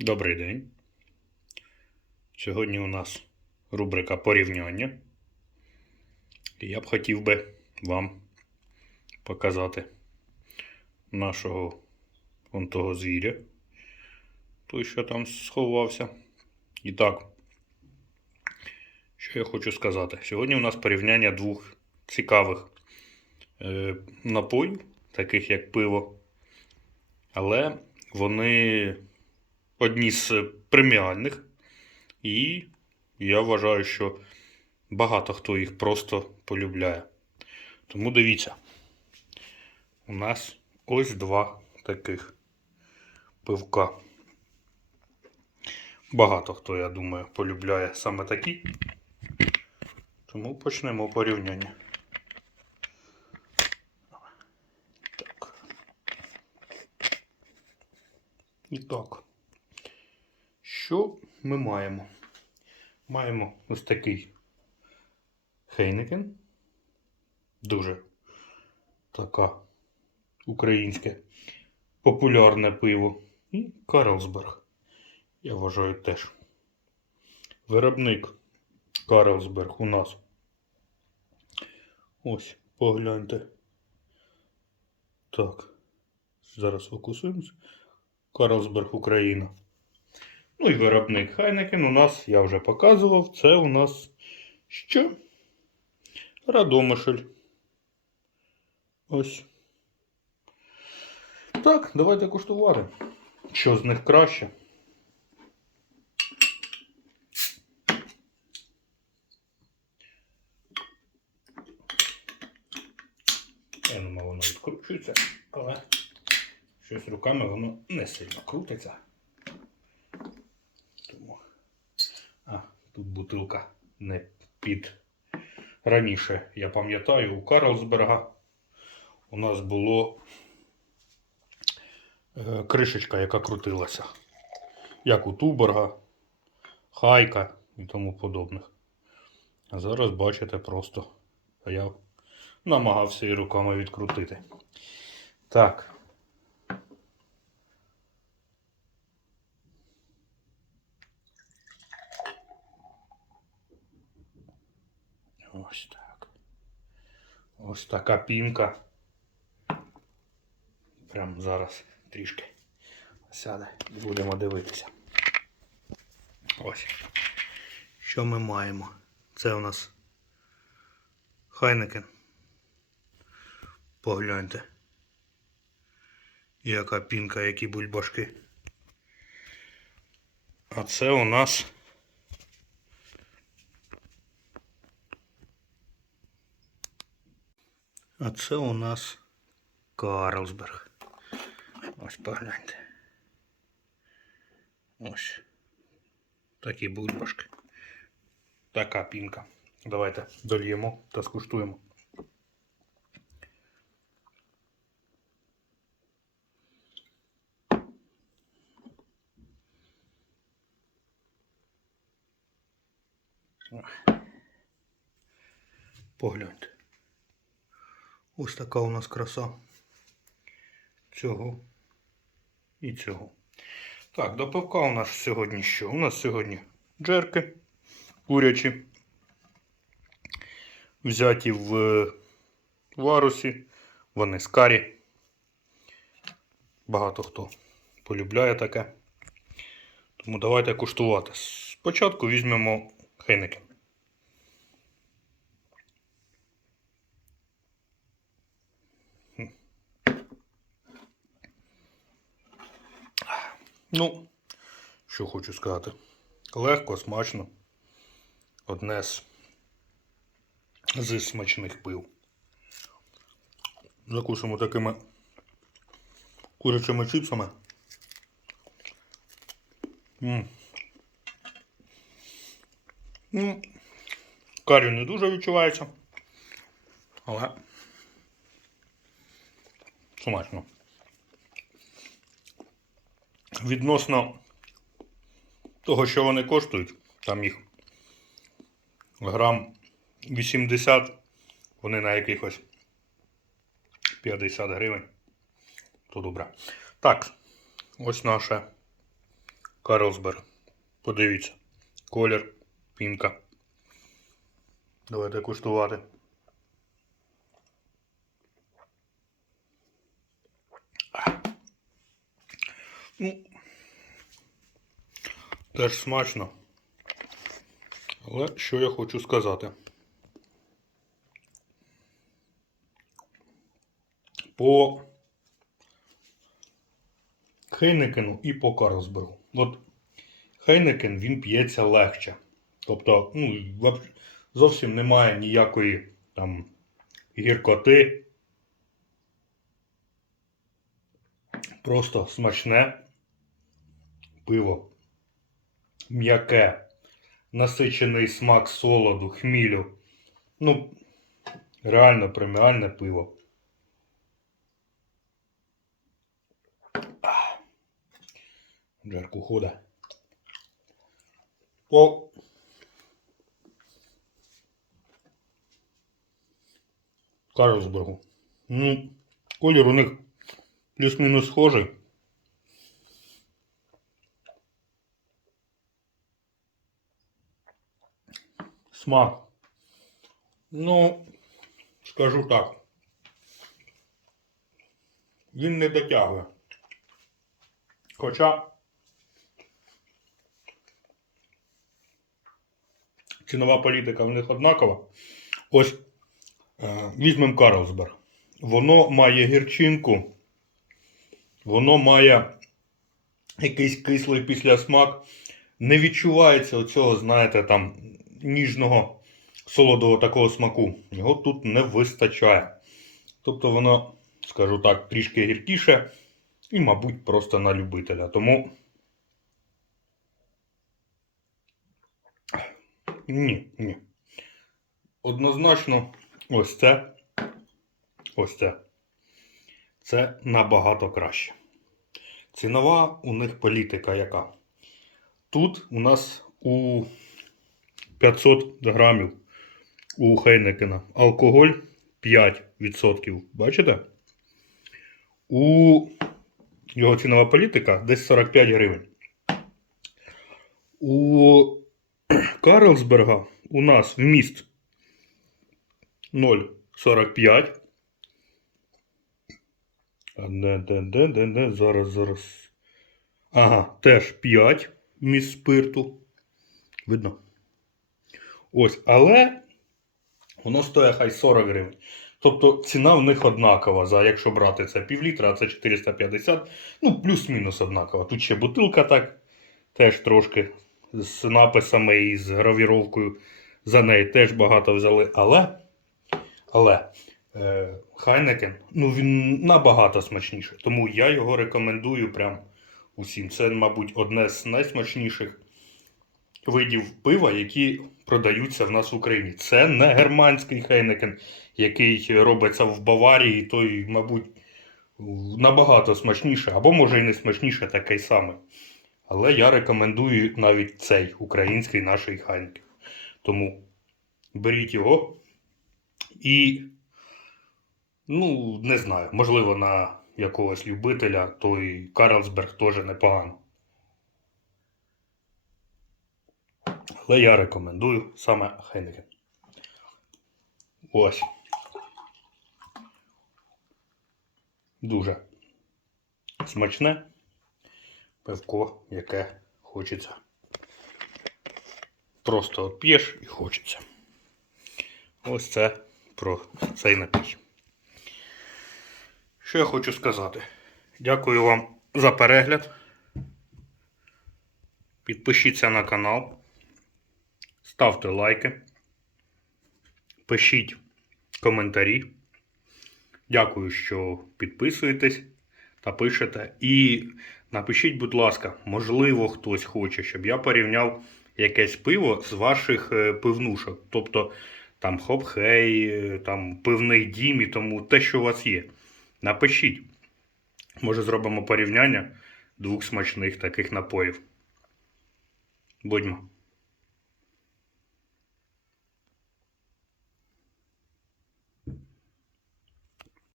Добрий день. Сьогодні у нас рубрика порівняння. І я б хотів би вам показати нашого вон того звіря. Той, що там сховався. І так, що я хочу сказати? Сьогодні у нас порівняння двох цікавих е, напоїв, таких як пиво. Але вони одні з преміальних. І я вважаю, що багато хто їх просто полюбляє. Тому дивіться, у нас ось два таких пивка. Багато хто, я думаю, полюбляє саме такі. Тому почнемо порівняння. Так. І так. Що ми маємо? Маємо ось такий Хейнекен. Дуже така українське популярне пиво. І Карлсберг. Я вважаю теж. Виробник Карлсберг у нас. Ось, погляньте. Так. Зараз фокусуємося. Карлсберг Україна. Ну і виробник Хайнекен у нас, я вже показував, це у нас що? Радомишль. Ось. Так, давайте куштувати. Що з них краще? Я думаю, воно відкручується, але щось руками воно не сильно крутиться. Тому. А, тут бутилка не під. Раніше, я пам'ятаю, у Карлсберга у нас було е, кришечка, яка крутилася. Як у Туберга, Хайка і тому подобних. А зараз бачите просто. Я намагався і руками відкрутити. Так. Ось так. Ось така пінка. Прямо зараз трішки сяде і будемо дивитися. Ось. Що ми маємо? Це у нас Хайнекен. Погляньте. Яка пінка, які бульбашки. А це у нас А це у нас Карлсберг. Ось погляньте. Ось. Такі бульбашки. Така пінка. Давайте дольємо та скуштуємо. Погляньте. Ось така у нас краса цього і цього. Так, до у нас сьогодні що? У нас сьогодні джерки курячі, взяті в е, варусі, вони з карі. Багато хто полюбляє таке. Тому давайте куштувати. Спочатку візьмемо Хейнекен. Ну, що хочу сказати. Легко, смачно. Одне з, з смачних пив. Закусимо такими курячими чипсами. Ну, карі не дуже відчувається. Але смачно. Відносно того, що вони коштують, там їх грам 80, вони на якихось 50 гривень. То добре. Так, ось наше Карлсберг. Подивіться. Колір, пінка. Давайте куштувати. Ну, теж смачно. Але що я хочу сказати? По Хейнекену і по Карлсбергу. От Хейнекен він п'ється легче. Тобто, ну, зовсім немає ніякої там гіркоти. Просто смачне пиво. М'яке, насичений смак солоду, хмілю. Ну, реально преміальне пиво. Жарку хода. По Карлсбергу. Ну, колір у них плюс-мінус схожий. Смак. Ну, скажу так. Він не дотягує. Хоча цінова політика в них однакова. Ось е, візьмемо Карлсберг. Воно має гірчинку, воно має якийсь кислий післясмак. Не відчувається оцього, знаєте, там ніжного солодого такого смаку. Його тут не вистачає. Тобто воно, скажу так, трішки гіркіше і, мабуть, просто на любителя. Тому. Ні, ні. Однозначно, ось це. Ось це. Це набагато краще. Цінова у них політика яка? Тут у нас у 500 грамів у Хейнекена алкоголь 5%. Бачите? У його цінова політика десь 45 гривень. У Карлсберга у нас вміст 0,45. А де, де, де, де, де, зараз, зараз. Ага, теж 5 міст спирту. Видно? Ось, але воно стоїть хай 40 гривень. Тобто ціна в них однакова. За якщо брати це півлітра, а це 450. Ну, плюс-мінус однакова. Тут ще бутилка так, теж трошки з написами і з гравіровкою. За неї теж багато взяли. Але, але е, Хайнекен, ну він набагато смачніший. Тому я його рекомендую прям усім. Це, мабуть, одне з найсмачніших видів пива, які продаються в нас в Україні. Це не германський Хейнекен, який робиться в Баварії, той, мабуть, набагато смачніше, або може і не смачніше, такий самий. Але я рекомендую навіть цей український наш Хайнекен. Тому беріть його і, ну, не знаю, можливо, на якогось любителя, той Карлсберг теж непогано. Але я рекомендую саме Хейнекен. Ось. Дуже смачне пивко, яке хочеться. Просто от п'єш і хочеться. Ось це про цей напій. Що я хочу сказати? Дякую вам за перегляд. Підпишіться на канал. Ставте лайки. Пишіть коментарі. Дякую, що підписуєтесь та пишете. І напишіть, будь ласка, можливо, хтось хоче, щоб я порівняв якесь пиво з ваших е, пивнушок. Тобто там хоп-хей, там пивний дім і тому те, що у вас є. Напишіть. Може, зробимо порівняння двох смачних таких напоїв. Будьмо.